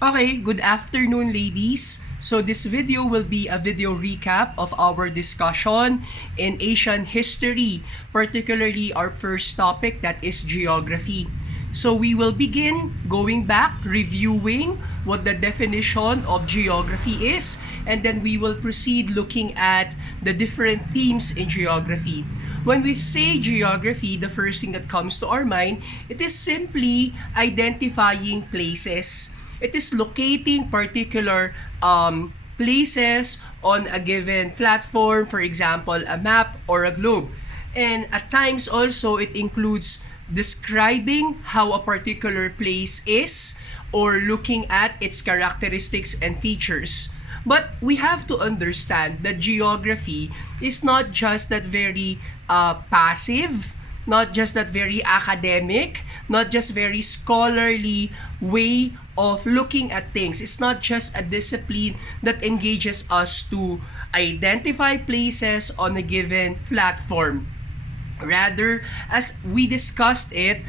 Okay, good afternoon, ladies. So this video will be a video recap of our discussion in Asian history, particularly our first topic, that is geography. So we will begin going back, reviewing what the definition of geography is, and then we will proceed looking at the different themes in geography. When we say geography, the first thing that comes to our mind, it is simply identifying places. It is locating particular places on a given platform, for example, a map or a globe. And at times also, it includes describing how a particular place is or looking at its characteristics and features. But we have to understand that geography is not just that very passive, not just that very academic, not just very scholarly way of looking at things. It's not just a discipline that engages us to identify places on a given platform. Rather, as we discussed it,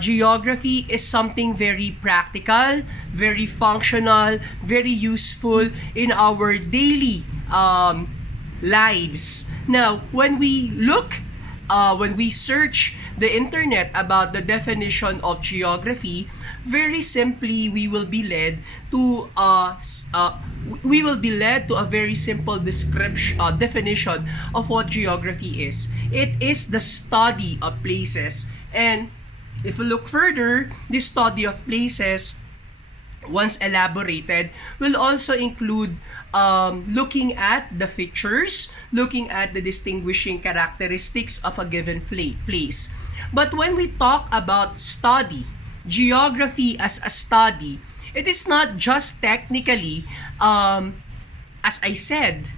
geography is something very practical, very functional, very useful in our daily lives. Now, when we search the internet about the definition of geography, very simply we will be led to a very simple definition of what geography is. It is the study of places. And if we look further, this study of places, once elaborated, will also include looking at the features, looking at the distinguishing characteristics of a given place. But when we talk about study, geography as a study, it is not just technically, as I said,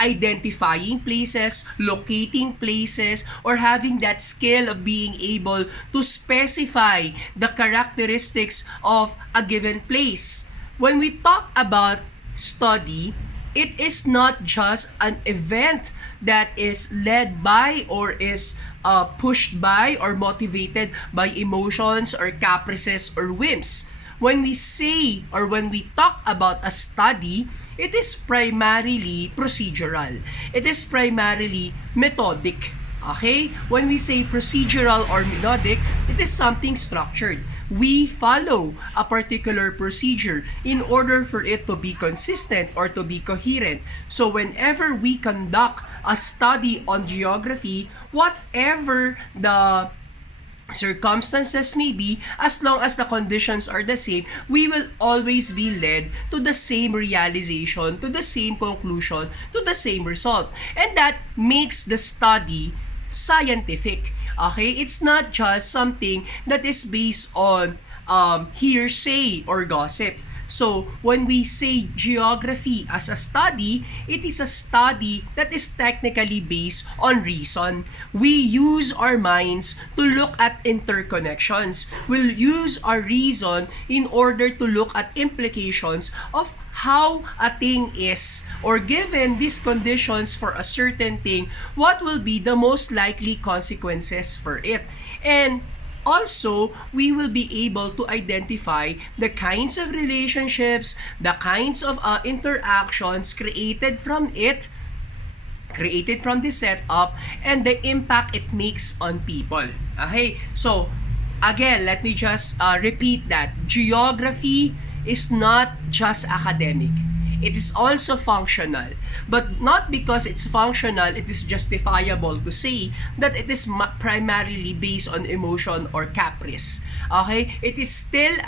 identifying places, locating places, or having that skill of being able to specify the characteristics of a given place. When we talk about study, it is not just an event that is led by or is pushed by or motivated by emotions or caprices or whims. When we say or when we talk about a study, it is primarily procedural. It is primarily methodic. Okay? When we say procedural or methodic, it is something structured. We follow a particular procedure in order for it to be consistent or to be coherent. So whenever we conduct a study on geography, whatever the circumstances may be, as long as the conditions are the same, we will always be led to the same realization, to the same conclusion, to the same result. And that makes the study scientific. Okay? It's not just something that is based on hearsay or gossip. So, when we say geography as a study, it is a study that is technically based on reason. We use our minds to look at interconnections. We'll use our reason in order to look at implications of how a thing is, or given these conditions for a certain thing, what will be the most likely consequences for it. And also, we will be able to identify the kinds of relationships, the kinds of interactions created from the setup, and the impact it makes on people. Okay? So, again, let me just repeat that. Geography is not just academic. It is also functional. But not because it's functional, it is justifiable to say that it is primarily based on emotion or caprice. Okay? It is still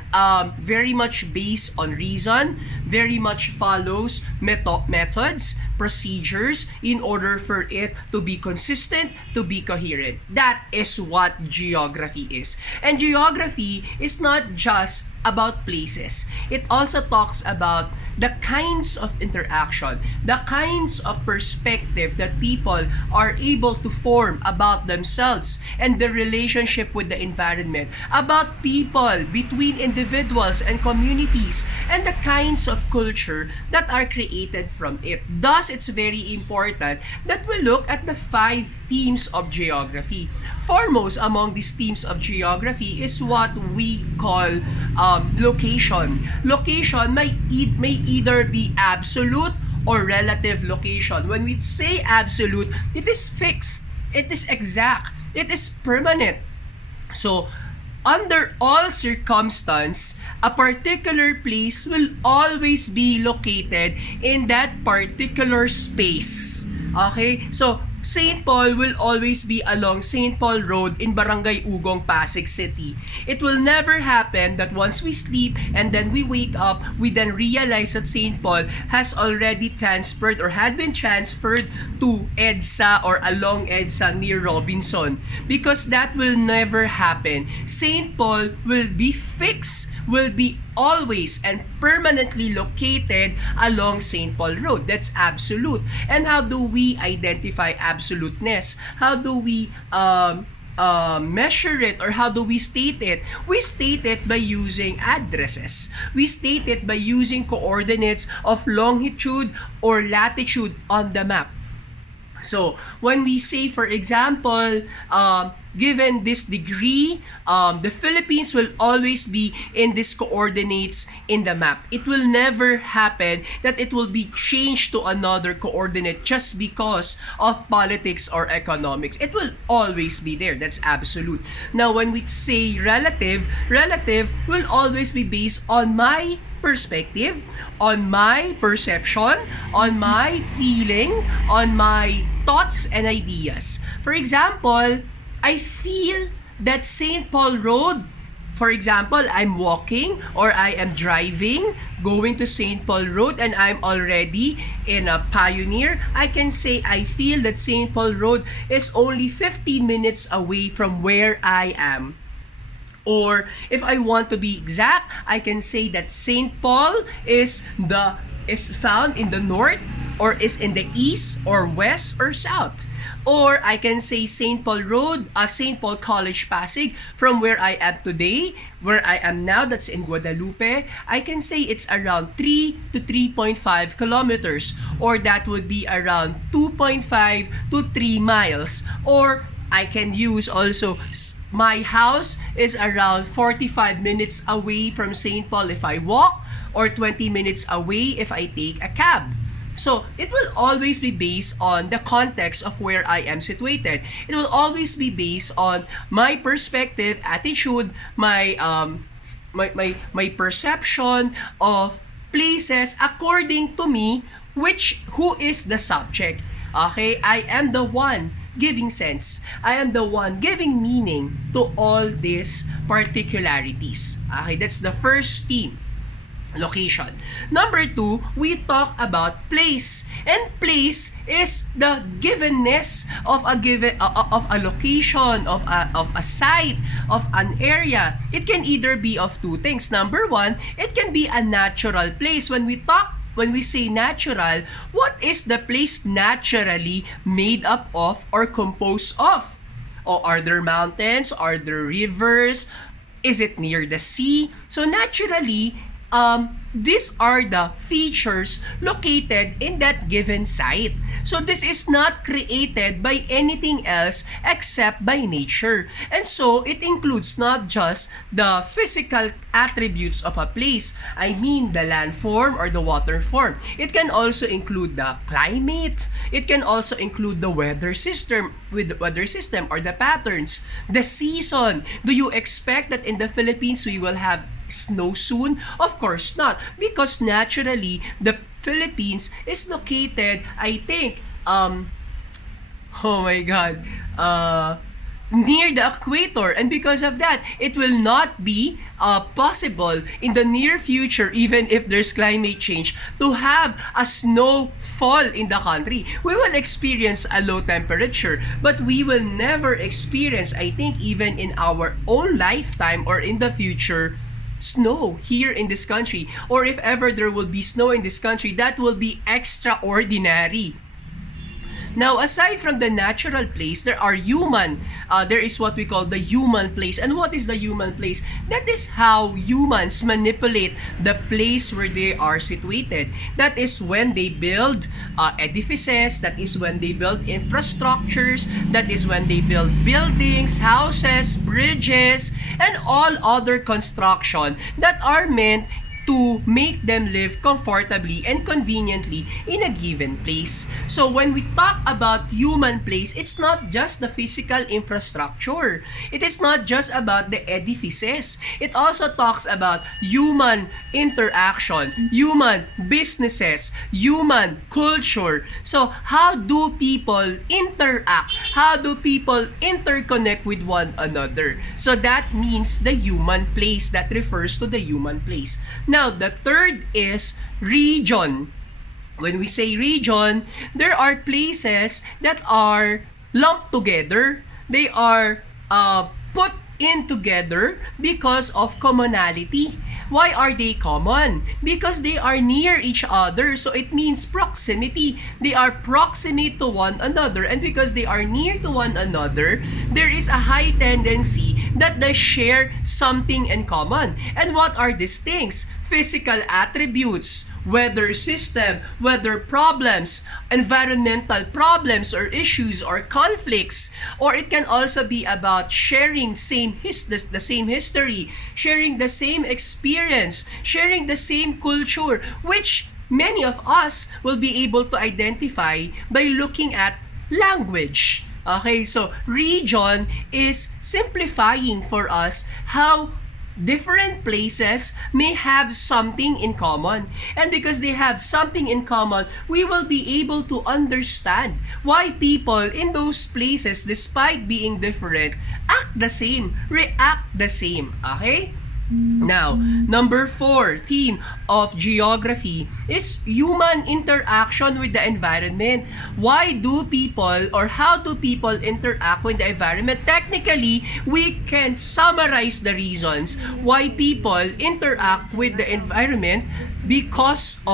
very much based on reason, very much follows methods, procedures in order for it to be consistent, to be coherent. That is what geography is. And geography is not just about places. It also talks about the kinds of interaction, the kinds of perspective that people are able to form about themselves and the relationship with the environment, about people, between individuals and communities, and the kinds of culture that are created from it. Thus, it's very important that we look at the 5 themes of geography. foremost among these themes of geography is what we call location. Location may either be absolute or relative location. When we say absolute, it is fixed, it is exact, it is permanent. So, under all circumstance, a particular place will always be located in that particular space. Okay? So, St. Paul will always be along St. Paul Road in Barangay Ugong, Pasig City. It will never happen that once we sleep and then we wake up, we then realize that St. Paul has already transferred or had been transferred to EDSA or along EDSA near Robinson. Because that will never happen. St. Paul will be fixed, will be always and permanently located along St. Paul Road. That's absolute. And how do we identify absoluteness? How do we measure it, or how do we state it? We state it by using addresses. We state it by using coordinates of longitude or latitude on the map. So, when we say, for example, given this degree, the Philippines will always be in these coordinates in the map. It will never happen that it will be changed to another coordinate just because of politics or economics. It will always be there. That's absolute. Now, when we say relative, relative will always be based on my perspective, on my perception, on my feeling, on my thoughts and ideas. For example, I feel that St. Paul Road, for example, I'm walking or I am driving, going to St. Paul Road, and I'm already in a Pioneer. I can say I feel that St. Paul Road is only 15 minutes away from where I am. Or if I want to be exact, I can say that St. Paul is found in the north, or is in the east or west or south. Or I can say St. Paul Road, St. Paul College Pasig, from where I am today, where I am now, that's in Guadalupe, I can say it's around 3 to 3.5 kilometers, or that would be around 2.5 to 3 miles. Or I can use also, my house is around 45 minutes away from St. Paul if I walk, or 20 minutes away if I take a cab. So, it will always be based on the context of where I am situated. It will always be based on my perspective, attitude, my perception of places according to me, who is the subject. Okay? I am the one giving sense. I am the one giving meaning to all these particularities. Okay? That's the first theme. Location. Number 2, we talk about place. And place is the givenness of a given of a location, of a site, of an area. It can either be of two things. Number 1, it can be a natural place. When we say natural, what is the place naturally made up of or composed of? Or are there mountains? Are there rivers? Is it near the sea? So naturally, these are the features located in that given site. So this is not created by anything else except by nature. And so it includes not just the physical attributes of a place. I mean the landform or the water form. It can also include the climate. It can also include the weather system or the patterns. The season. Do you expect that in the Philippines we will have snow soon? Of course not, because naturally the Philippines is located, I think, near the equator, and because of that, it will not be possible in the near future, even if there's climate change, to have a snowfall in the country. We will experience a low temperature, but we will never experience, I think, even in our own lifetime or in the future, snow here in this country. Or if ever there will be snow in this country, that will be extraordinary. Now, aside from the natural place, there are there is what we call the human place. And what is the human place? That is how humans manipulate the place where they are situated. That is when they build edifices, that is when they build infrastructures, that is when they build buildings, houses, bridges, and all other construction that are meant to make them live comfortably and conveniently in a given place. So when we talk about human place, it's not just the physical infrastructure. It is not just about the edifices. It also talks about human interaction, human businesses, human culture. So how do people interact? How do people interconnect with one another? So that means the human place. That refers to the human place. Now, the third is region. When we say region, there are places that are lumped together. They are put in together because of commonality. Why are they common? Because they are near each other. So it means proximity. They are proximate to one another. And because they are near to one another, there is a high tendency that they share something in common. And what are these things? Physical attributes, weather system, weather problems, environmental problems or issues or conflicts. Or it can also be about sharing the same history, sharing the same experience, sharing the same culture, which many of us will be able to identify by looking at language. Okay, so region is simplifying for us how different places may have something in common. And because they have something in common, we will be able to understand why people in those places, despite being different, act the same, react the same. Okay? Now, number 4 theme of geography is human interaction with the environment. Why do people or how do people interact with the environment? Technically, we can summarize the reasons why people interact with the environment because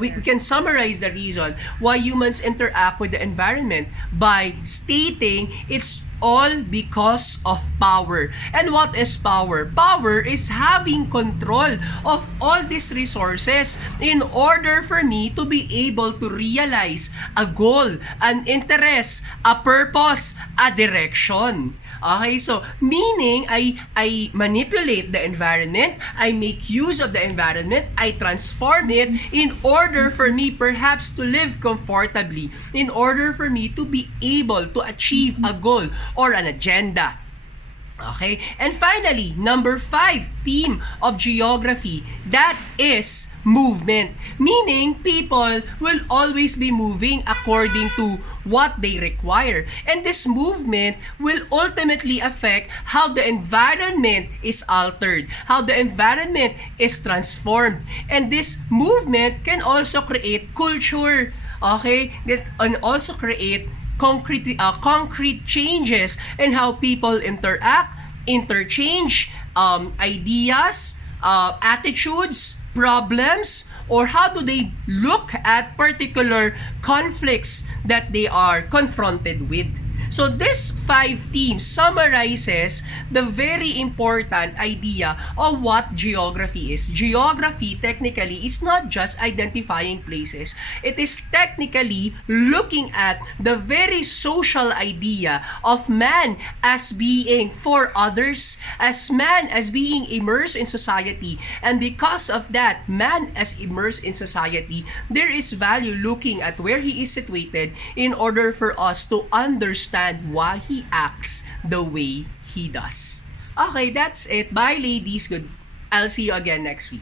we can summarize the reason why humans interact with the environment by stating it's all because of power. And what is power? Power is having control of all these resources in order for me to be able to realize a goal, an interest, a purpose, a direction. Okay, so meaning I manipulate the environment, I make use of the environment, I transform it in order for me perhaps to live comfortably, in order for me to be able to achieve a goal or an agenda. Okay, and finally, number 5 theme of geography, that is movement. Meaning, people will always be moving according to what they require. And this movement will ultimately affect how the environment is altered, how the environment is transformed. And this movement can also create culture, okay? And also create concrete changes in how people interact, interchange ideas, attitudes, problems, or how do they look at particular conflicts that they are confronted with. So this 5 themes summarizes the very important idea of what geography is. Geography technically is not just identifying places. It is technically looking at the very social idea of man as being for others, as man as being immersed in society. And because of that, man as immersed in society, there is value looking at where he is situated in order for us to understand why he acts the way he does. Okay, that's it. Bye, ladies. Good. I'll see you again next week.